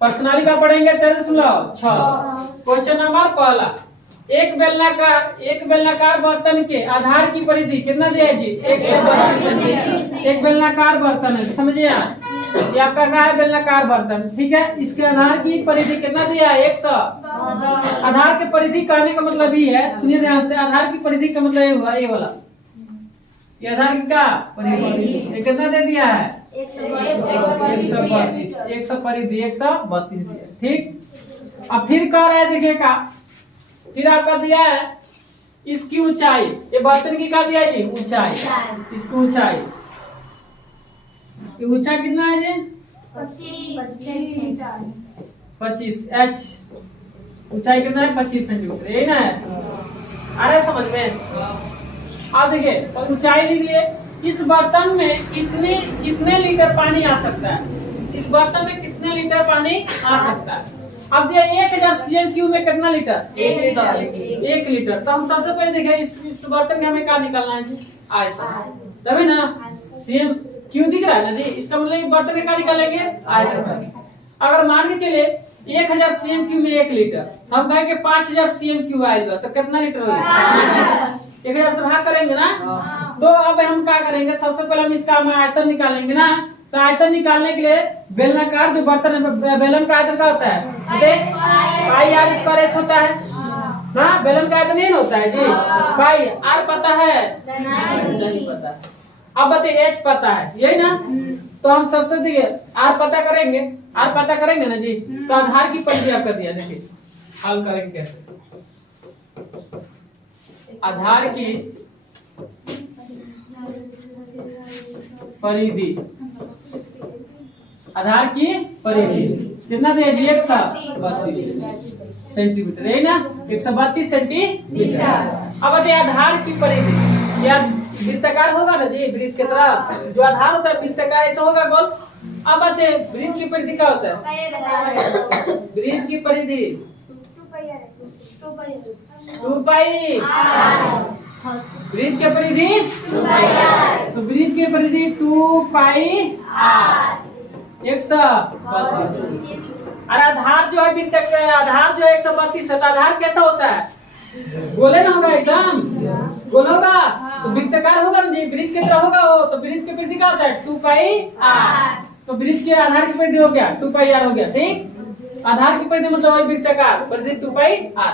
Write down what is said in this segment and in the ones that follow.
प्रश्नावली का पढ़ेंगे 13.6। क्वेश्चन नंबर पहला, एक बेलनाकार बर्तन के आधार की परिधि कितना दिया है जी? 132 सेंटीमीटर। एक बेलनाकार बर्तन है, समझिए आप, ये आपका क्या है? बेलनाकार बर्तन, ठीक है। इसके आधार की परिधि कितना दिया है? 100। आधार की परिधि कहने का मतलब ही है, सुनिए ध्यान से, आधार की परिधि का मतलब ये हुआ, ये वाला, ये आधार की क्या परिधि, ये कितना दे दिया है? 132। 100 परिधि 132 दिया, ठीक। अब फिर कह रहा है, देखिएगा, फिर आपका दिया है इसकी ऊंचाई, ये बर्तन की क्या दिया है जी? ऊंचाई, इसकी ऊंचाई, ये ऊंचा कितना है जी? 25 H, ऊंचाई कितना है? 25 सेंटीमीटर, यही ना है? अरे समझ में? आप देखिए, ऊंचाई लिख लिए। इस बर्तन में कितने लीटर पानी आ सकता है? इस बर्तन में कितने लीटर पानी आ सकता है? अब दिया 1000 CM³ में कितना लीटर? 1 लीटर। 1 लीटर। तो हम सबसे पहले देखें इस बर्तन में हमें क्या निकालना है जी? आयतन, तभी ना CM³ दिख रहा है ना जी, इसका मतलब बर्तन में क्या निकालेंगे? आयतन। अगर मान के चले 1000 CM³ में 1 लीटर, तो हम कहेंगे 5000 CM³ आएगा, तो कितना लीटर होगा? 1000 से भाग करेंगे ना। तो अब हम क्या करेंगे, सबसे पहले हम इसका आयतन निकालेंगे ना। तो आयतन निकालने के लिए बेलनाकार जो बर्तन है, बेलन का आयतन क्या होता है? पाई r² h होता है ना। बेलन का आयतन ये होता है जी, पाई। r पता है? नहीं पता। अब बताइए h पता है, यही ना। तो हम सबसे देखिए r पता करेंगे ना जी। तो आधार की परिधि आपका दिया, देखिए हल करेंगे कैसे। आधार की परिधि, आधार की परिधि कितना दिया जी? 132 सेंटीमीटर, है ना? 132 सेंटीमीटर। अब बताइए आधार की परिधि, या वृत्ताकार होगा ना जी, वृत्त की तरह जो आधार होता है वृत्ताकार ऐसा होगा गोल। अब बताइए वृत्त की परिधि क्या होता है? वृत्त की परिधि 2 पाई। वृत्त की परिधि 2 पाई, तो वृत्त की परिधि 2 पाई r 132। और आधार जो है वृत्त का आधार जो है 132 है, तो आधार कैसा होता है? गोले ना होगा, एकदम गोल होगा, तो वृत्ताकार होगा ना जी, वृत्त की तरह होगा वो। तो वृत्त की परिधि क्या होता है? 2 पाई r। तो वृत्त के आधार की परिधि हो गया 2 पाई r हो गया, ठीक। आधार की परिधि मतलब वही वृत्ताकार परिधि 2 पाई r।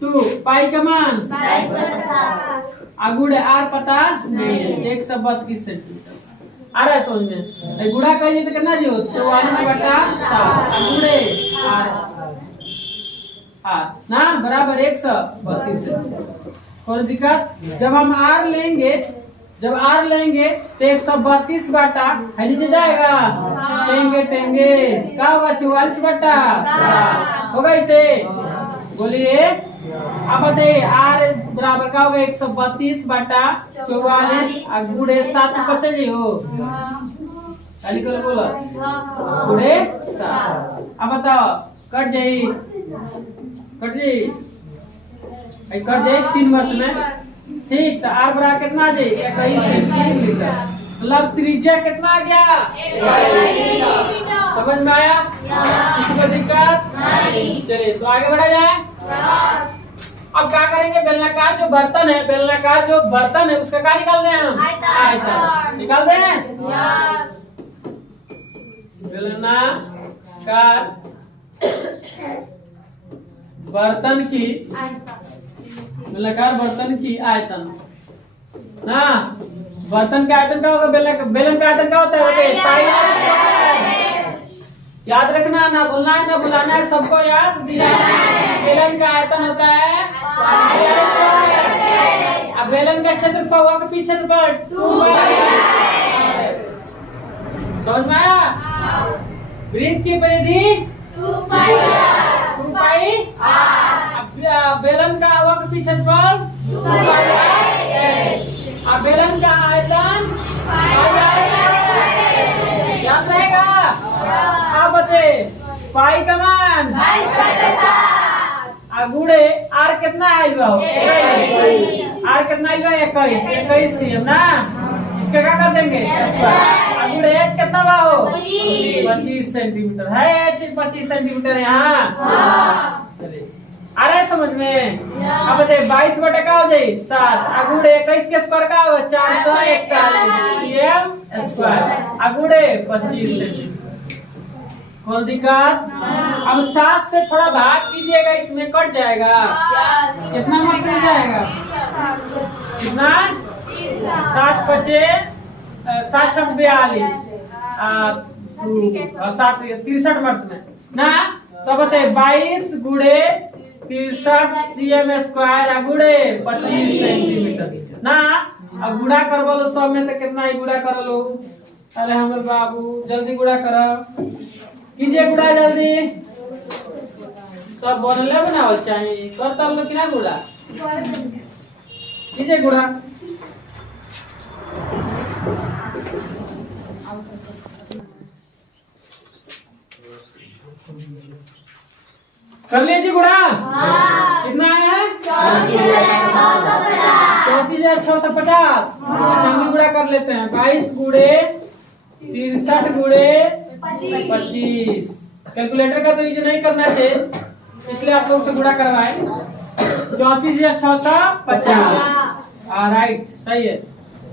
2 पाई का मान गुड़े r पता नहीं है, 132 सेंटीमीटर। आ रहा है समझ में? गुड़ा कहिए तो कितना जी हो? 44/7 गुड़े r ना बराबर 132 सेंटीमीटर। कोई दिक्कत? जब हम r लेंगे तो 132 बाटा है नीचे जाएगा, टेंगे क्या होगा? 44/7 होगा इसे, बोलिए। अब बताइए r बराबर क्या होगा? 132 बाटा 44 गुड़े 7 ऊपर चलिए हो, बोलो गुड़े 7। अब बताओ कट जाए 3 वर्ष में, ठीक। तो r बराबर कितना आ जाए? 21 सेंटीमीटर। मतलब त्रिज्या कितना आ गया? 21। समझ में आया? किसी को दिक्कत? चलिए तो आगे बढ़ा जाए। अब क्या करेंगे? बेलनाकार जो बर्तन है उसका क्या निकाल दें हम? आयतन निकाल दें। बेलनाकार बर्तन की आयतन ना। बर्तन का आयतन क्या होगा? बेलन का आयतन क्या होता है? पाई r²। याद रखना, ना भूलना है ना भुलाना है, सबको याद दिया। बेलन का आयतन होता है पाई r²। अब बेलन का क्षेत्रफल का पीछे 2 पाई r। समझ में आया? वृत्त की परिधि 2 पाई r। बेलन का वक्र पीछे 2 पाई r। अब बेलन का आयतन याद रहेगा? अब बते पाई का मान 22/7 गुड़े r कितना आयल बा? 21। r कितना आयल बा? 21 cm ना। इसका क्या कर देंगे? 10 गुड़े गुड़े एच कितना बा हो 25 सेंटीमीटर है। एच 25 सेंटीमीटर यहाँ। चलिए आ रहा है समझ में। अब बताइए 22 बटे का हो जाए 7 अगुड़े 21 के स्क्वायर का होगा 441 cm स्क्वायर अगुड़े 25 सेंटीमीटर। कोई दिक्कत? अब 7 से थोड़ा भाग कीजिएगा इसमें कट जाएगा। कितना मार्क मिल जाएगा? कितना 7 बचे 7 छक 42 7 63 मिनट में ना। तो बताइए 22 गुड़े 63 cm स्क्वायर गुड़े 25 सेंटीमीटर ना। अब गुड़ा कर बोलो सब में तो कितना ही गुड़ा कर लो। अरे हमर बाबू जल्दी गुड़ा करो कीजिए गुड़ा जल्दी। सब बनले बनावल चाहिए करता लोग कि ना गुड़ा कीजिए गुड़ा। कर लीजिए गुड़ा। कितना है 34,650। चंदी गुड़ा कर लेते हैं 22 गुड़े 63 गुड़े 25। कैलकुलेटर का तो यूज नहीं करना चाहिए इसलिए आप लोग से गुड़ा करवाए 34,650। राइट सही है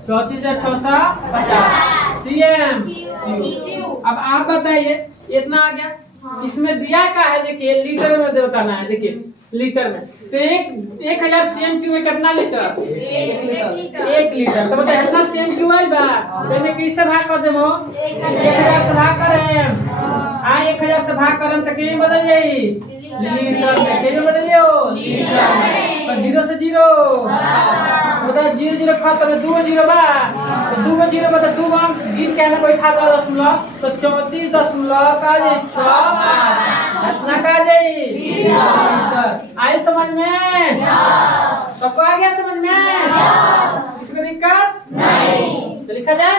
34,650 cm। अब आप बताइए इतना आ गया। इसमें दिया का है देखिए लीटर में बताना है। देखिए लीटर में तो 1000 cm में कितना लीटर 1 लीटर। तो बताइए इतना cm क्यों आई बा मैंने कैसे भाग कर देमो 1000 से भाग करें। 1000 से भाग करें तो के बदल जाई लीटर में। के बदल लियो लीटर में। तो 0 से 0 बता 0 0 खत्म है 2 0 बा तो 2 0 बता 2 अंक गिन के ना कोई खाता दशमलव तो 34 का जे 6 इतना का जाई लीटर। आई समझ में सबको आ गया समझ में? इसमें दिक्कत नहीं तो लिखा जाए।